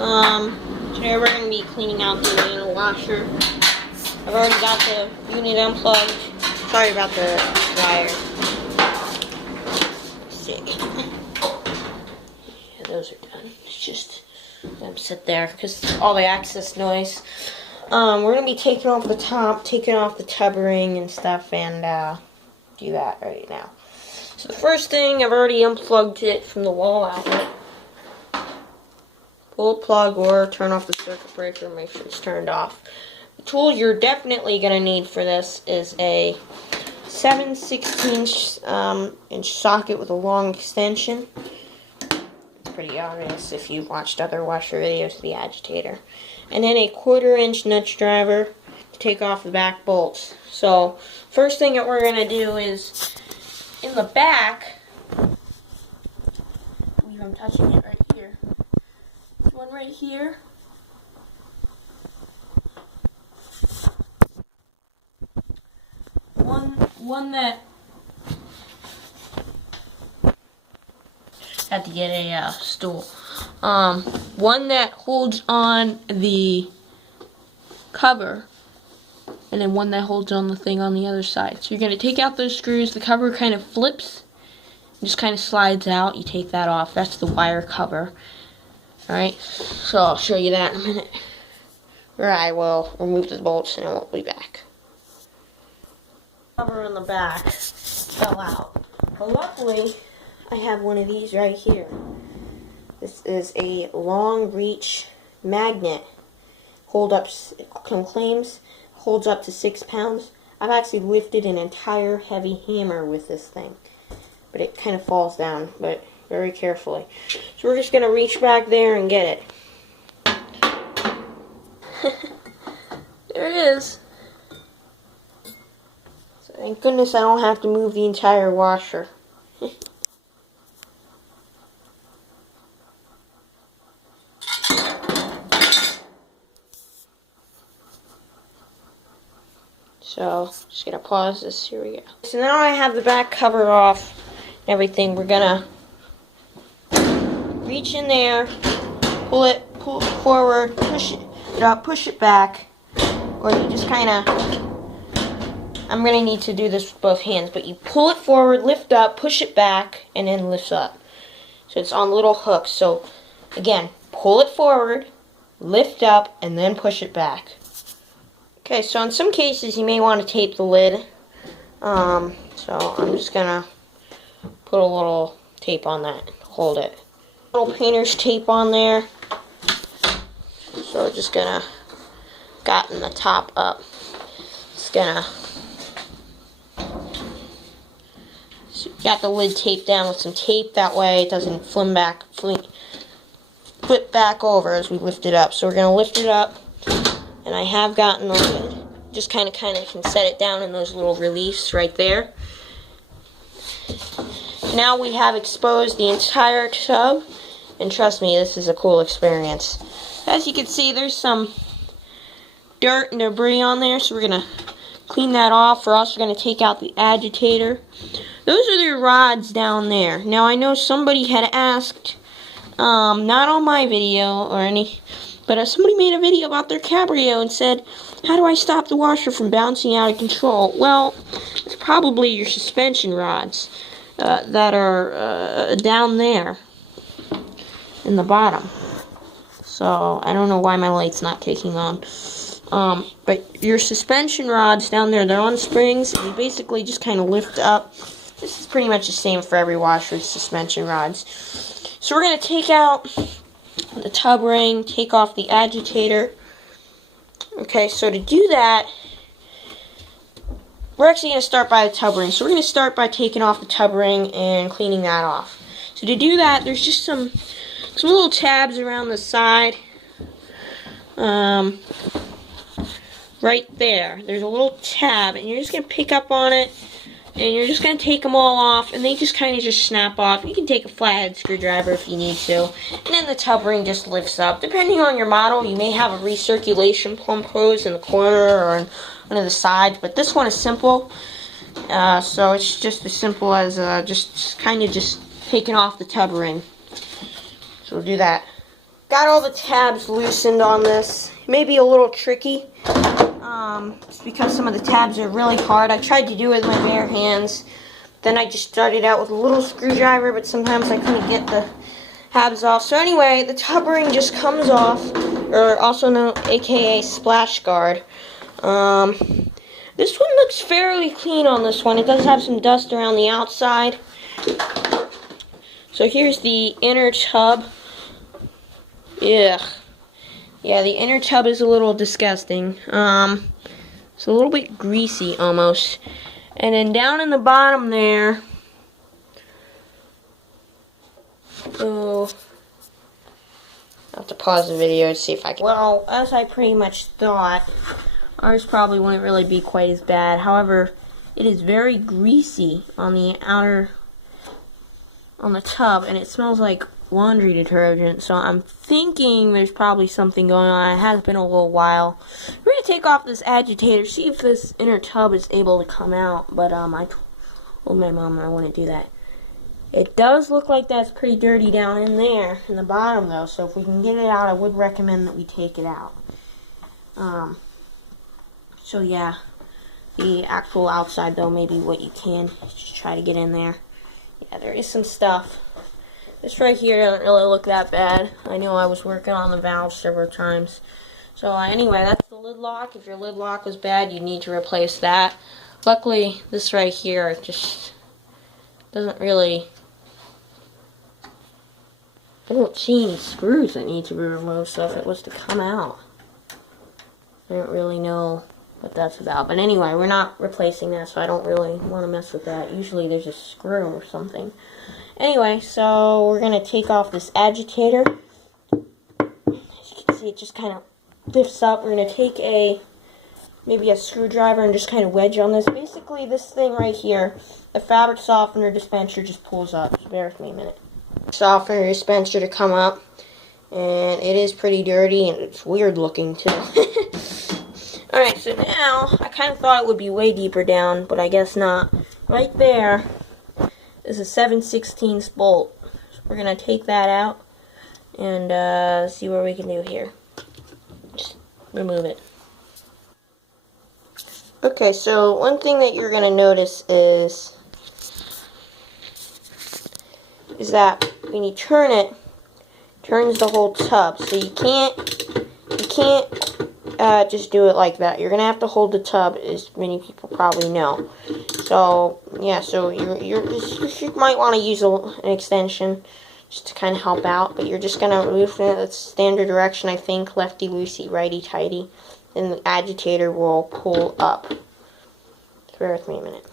Today we're going to be cleaning out the main washer. I've already got the unit unplugged. Sorry about the wire. Let's see. Yeah, those are done. It's just them sit there because all the access noise. We're going to be taking off the top, taking off the tub ring and stuff, and do that right now. So the first thing, I've already unplugged it from the wall outlet. Pull the plug or turn off the circuit breaker, make sure it's turned off. The tool you're definitely going to need for this is a 7/16 inch socket with a long extension. It's pretty obvious if you've watched other washer videos of the agitator. And then a 1/4 inch nut driver to take off the back bolts. So first thing that we're going to do is in the back, I'm touching it right here. There's one right here. One that had to get a stool. One that holds on the cover, and then one that holds on the thing on the other side. So you're going to take out those screws. The cover kind of flips, just kind of slides out. You take that off. That's the wire cover. Alright, so I'll show you that in a minute. Or I will remove the bolts and I won't be back. Cover on the back fell out. But luckily, I have one of these right here. This is a long reach magnet. Claims holds up to 6 pounds. I've actually lifted an entire heavy hammer with this thing. But it kind of falls down, but very carefully. So we're just going to reach back there and get it. There it is. So thank goodness I don't have to move the entire washer. So, just gonna pause this. Here we go. So now I have the back cover off and everything. We're gonna reach in there, pull it forward, push it up, push it back, or you just kind of, I'm gonna need to do this with both hands, but you pull it forward, lift up, push it back, and then lifts up. So it's on little hooks. So again, pull it forward, lift up, and then push it back. Okay, so in some cases you may want to tape the lid. So I'm just gonna put a little tape on that, hold it. Little painter's tape on there. So just gonna gotten the top up. Just gonna got the lid taped down with some tape, that way it doesn't flip back over as we lift it up. So we're gonna lift it up. And I have gotten the lid. Just kind of can set it down in those little reliefs right there. Now we have exposed the entire tub. And trust me, this is a cool experience. As you can see, there's some dirt and debris on there. So we're going to clean that off. We're also going to take out the agitator. Those are the rods down there. Now I know somebody had asked, not on my video or any... But somebody made a video about their Cabrio and said, how do I stop the washer from bouncing out of control? Well, it's probably your suspension rods that are down there in the bottom. So, I don't know why my light's not kicking on. But your suspension rods down there, they're on springs, and you basically just kind of lift up. This is pretty much the same for every washer, suspension rods. So we're going to take out the tub ring, take off the agitator. Okay, so to do that, we're actually going to start by the tub ring. So we're going to start by taking off the tub ring and cleaning that off. So to do that, there's just some little tabs around the side. Right there. There's a little tab, and you're just going to pick up on it. And you're just going to take them all off, and they just kind of just snap off. You can take a flathead screwdriver if you need to. And then the tub ring just lifts up. Depending on your model, you may have a recirculation plumb hose in the corner or on one of the sides. But this one is simple. So it's just as simple as just taking off the tub ring. So we'll do that. got all the tabs loosened on this. It may be a little tricky. It's because some of the tabs are really hard. I tried to do it with my bare hands. Then I just started out with a little screwdriver, but sometimes I couldn't get the tabs off. So anyway, the top ring just comes off, or also known aka splash guard. This one looks fairly clean on this one. It does have some dust around the outside. So here's the inner tub. Yeah, the inner tub is a little disgusting. It's a little bit greasy almost. And then down in the bottom there, I'll have to pause the video to see if I can. Well, as I pretty much thought, ours probably wouldn't really be quite as bad. However, it is very greasy on the tub, and it smells like laundry detergent. So I'm thinking there's probably something going on. It has been a little while. We're gonna take off this agitator, see if this inner tub is able to come out. But I told my mom I wouldn't do that. It does look like that's pretty dirty down in there, in the bottom though, so if we can get it out, I would recommend that we take it out. So yeah, the actual outside though, maybe what you can, just try to get in there. Yeah, there is some stuff. This right here doesn't really look that bad. I know I was working on the valve several times. So anyway, that's the lid lock. If your lid lock was bad, you need to replace that. Luckily, this right here just doesn't really... I don't see any screws that need to be removed, so if it was to come out, I don't really know what that's about. But anyway, we're not replacing that, so I don't really want to mess with that. Usually there's a screw or something. Anyway, so we're going to take off this agitator. As you can see, it just kind of lifts up. We're going to take maybe a screwdriver and just kind of wedge on this. Basically, this thing right here, the fabric softener dispenser just pulls up. So bear with me a minute. Softener dispenser to come up. And it is pretty dirty, and it's weird looking, too. Alright, so now, I kind of thought it would be way deeper down, but I guess not. Right there is a 7/16 bolt. So we're going to take that out and see what we can do here. Just remove it. Okay, so one thing that you're going to notice is that when you turn it, turns the whole tub. So you can't just do it like that. You're gonna have to hold the tub, as many people probably know. So yeah, so you might want to use an extension just to kind of help out, but you're just gonna move in the standard direction, I think, lefty loosey, righty tighty, and the agitator will pull up. Bear with me a minute.